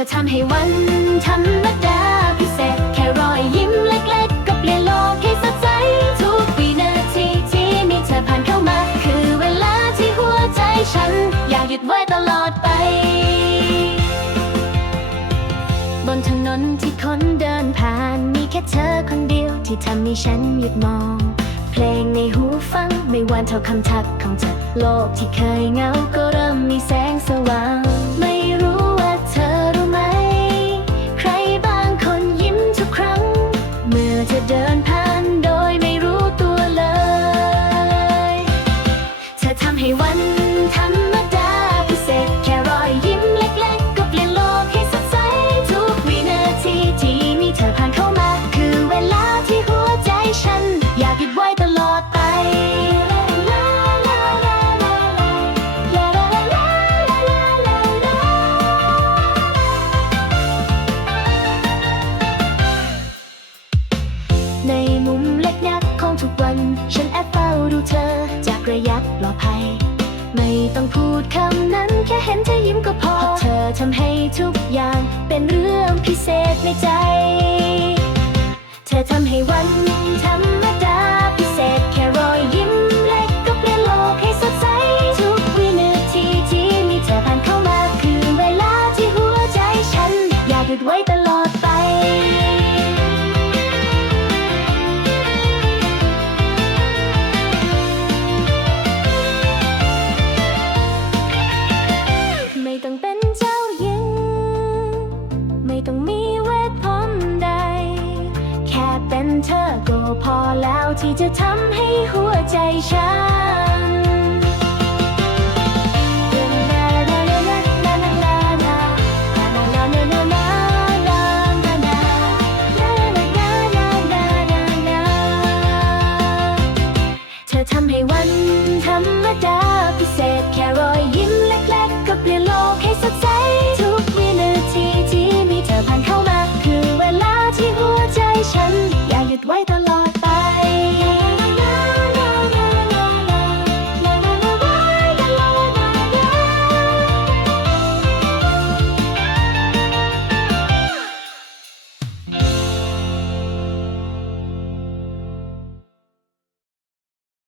อทำให้วันธรรมดาพิเศษ แค่รอยยิ้มเล็กๆ ก็เปลี่ยนโลกให้สดใส ทุกวินาทีที่มีเธอผ่านเข้ามา คือเวลาที่หัวใจฉัน อยากหยุดไว้ตลอดไป บนถนนที่คนเดินผ่าน มีแค่เธอคนเดียวที่ทำให้ฉันหยุดมอง เพลงในหูฟังไม่หวานเท่าคำทักของเธอ โลกที่เคยเหงาก็เริ่มมีแสงสว่าง ดูเธอจากระยะปลอดภัย ไม่ต้องพูดคำนั้นแค่เห็นเธอยิ้มก็พอเพราะเธอทำให้ทุกอย่างเป็นเรื่องพิเศษในใจ เธอทำให้วันธรรมดาพิเศษแค่รอยยิ้มเล็กก็เปลี่ยนโลกให้สดใส ทุกวินาทีที่มีเธอผ่านเข้ามา คือเวลาที่หัวใจฉัน อยากหยุดไว้ตลอด ต้องมีเวทมนต์ใด แค่เป็นเธอก็พอแล้วที่จะทำให้หัวใจฉัน White